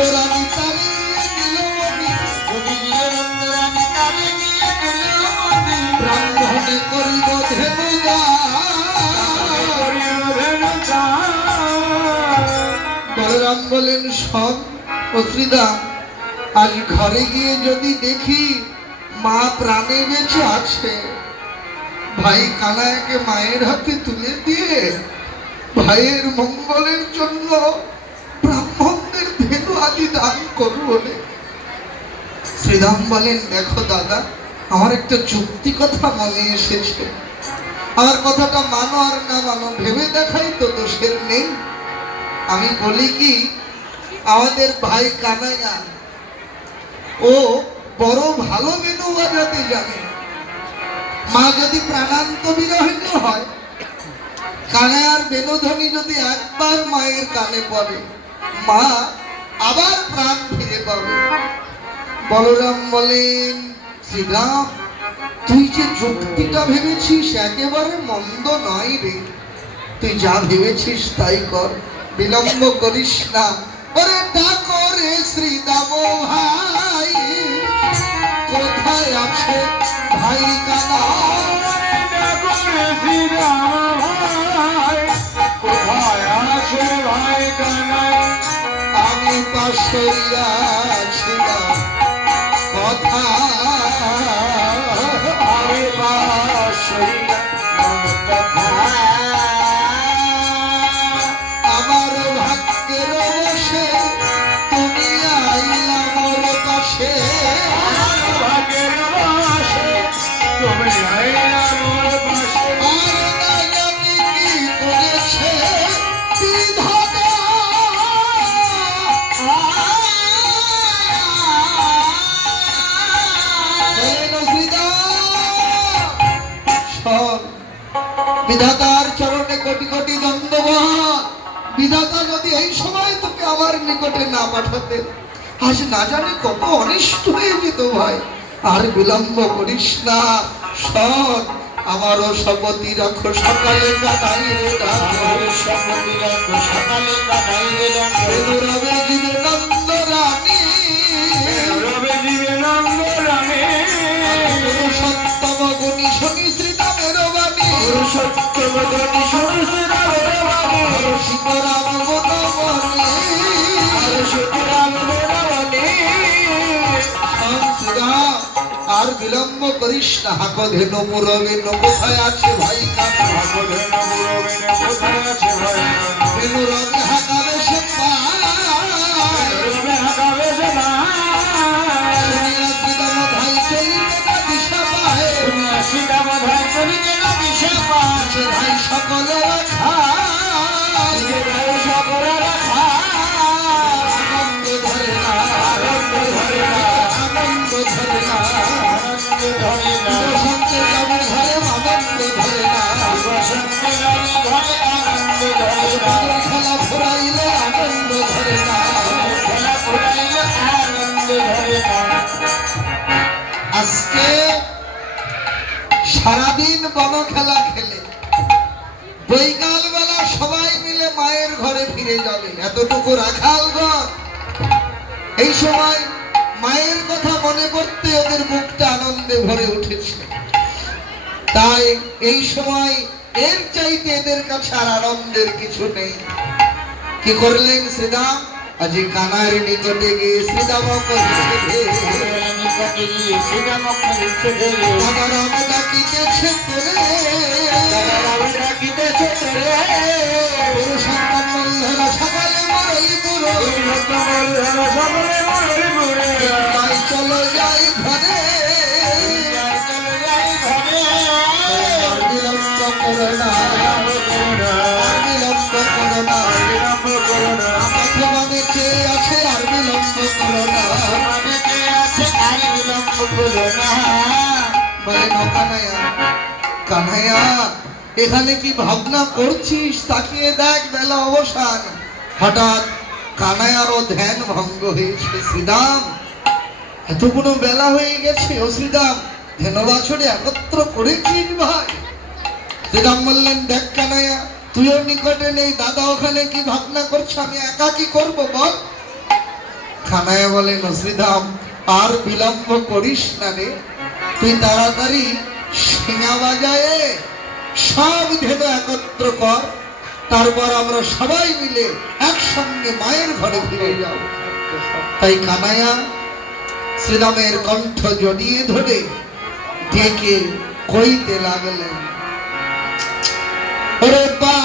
নন্দরানী তারে ব্রাহ্মণে করিব বলরাম বলেন সব অশ্রিদা আজ ঘরে গিয়ে যদি দেখি মা প্রাণে বেঁচে আছে, ভাই কানাইকে মায়ের হাতে তুলে দিয়ে ভাইয়ের মঙ্গলের জন্য ব্রাহ্মণদের ধেনু আদি দান করব। শ্রীরাম বলেন দেখো দাদা, আমার একটা যুক্তি কথা মনে এসেছে, আমার কথাটা মানো আর না মানো ভেবে দেখাই তো দোষের নেই। আমি বলি কি, আমাদের ভাই কানাইয়া ও বড় ভালো বেনু বাজাতে জানে। মা যদি প্রাণান্ত বিরহিত হয়, কানাইয়ার বেনুধ্বনি যদি একবার মায়ের কানে পড়ে, মা আবার প্রাণ ফিরে পাবে। বলরাম বলেন শ্রীরাম, তুই যে যুক্তিটা ভেবেছিস একেবারে মন্দ নয় রে, তুই যা ভেবেছিস তাই কর, বিলম্ব করিস না। ওরে ডাকো রে শ্রীদাম ভাই, কোথায় আছে ভাই কানাই? ডাকো রে শ্রীদাম ভাই, কোথায় আছে ভাই কানাই? আমি পাশে আছিলাম কথা, আমি পাশে কথা, আমার ভাগ্যের বসে তুমি আইলা মোর পাশে, ভাগ্যের বসে তুমি আইলা মোর পাশে। আর না জানি কি করেছে বিধাতা, বিধাতার চরণে কোটি কোটি দণ্ডবত। বিধাতা যদি এই সময় তোকে আমার নিকটে না পাঠাতেন, আজ না জানি কত অনিষ্ট হয়ে যেত ভাই। আর বিলম্ব করিস না, সৎ আমারও শপথি রাখো সকালে কাটাই রে শপথি রাখো সকালে কাটাই রে রবে জীবে নন্দ রানী, রবে জীবে নন্দ রানী, সত্যম গুণী শনি শ্রীরামের বাণী, সত্যম গুণী শনি শ্রীরামের বাণী, সীতারাম গুণমণি, সীতারাম গুণমণি। শ্রীরাম আর বিলম্ব করিস না, হাকো ধেনু মুরবে নো কোথায় আছে ভাই কানা? হাকো ধেনু মুরবে নো কোথায় আছে ভাই কানা? বিনু রবে হাকাবে সে পায়, রবে হাকাবে সে পায়। শুনিয়া শ্রীরাম ভাই চলিতে না দিশা পায়, শুনিয়া শ্রীরাম ভাই চলিতে না দিশা পায়। সে ভাই সকলে রাখা, সে ভাই সকলে রাখা, আনন্দ ধরে না, আনন্দ ধরে না, আনন্দ ধরে না, আনন্দ ধরে না। বসন্তে যাবে ঘরে আনন্দ ধরে না, বসন্তে যাবে ঘরে আনন্দ ধরে না। খেলা ফুরাইলে আনন্দ ধরে না, খেলা ফুরাইলে আনন্দ ধরে না। আজকে সারাদিন বন খেলা খেলে বৈকাল বেলা সবাই মিলে মায়ের ঘরে ফিরে যাবে, এতটুকু রাখাল ঘর। এই সময় মায়ের কথা মনে করতে ওদের মুখটা আনন্দে ভরে উঠেছে। তাই এই সময় এর চাইতে এদের কাছে আর আনন্দের কিছু নেই। কি করলেন শ্রীরাম? আজ কানার নিকটে গিয়ে শ্রীরাম ডাকিতেছে সকালে চলো যাই ঘরে, বিলম্ব করো না, বিলম্ব করো না, বিলম্ব করো না। আমার বেঁচে আছে আর বিলম্ব করো না, বেঁচে আছে আর বিলম্ব করো না। বলে কানাইয়া, কানাইয়া এখানে কি ভাবনা করছিস? তাকিয়ে দেখ বেলা অবসান। হঠাৎ কানাইয়ারও ধ্যান ভঙ্গ হয়েছে। শ্রীরাম এতগুলো বেলা হয়ে গেছে, ও শ্রীরাম ধেনু বাছুরে একত্র করেছিস ভাই? শ্রীরাম বললেন দেখ কানাইয়া, তুইও নিকটে নেই, দাদা ওখানে কি ভাবনা করছো, আমি একা কি করবো বল? কানাইয়া বলেন শ্রীধাম আর বিলম্ব করিস না রে, তুই তাড়াতাড়ি শিঙা বাজায়ে সব ধেনু একত্র কর, তারপর আমরা সবাই মিলে একসঙ্গে মায়ের ঘরে ফিরে যাব। তাই কানাইয়া শ্রীরামের কণ্ঠ জড়িয়ে ধরে ডেকে কইতে লাগলেন, ওরে বা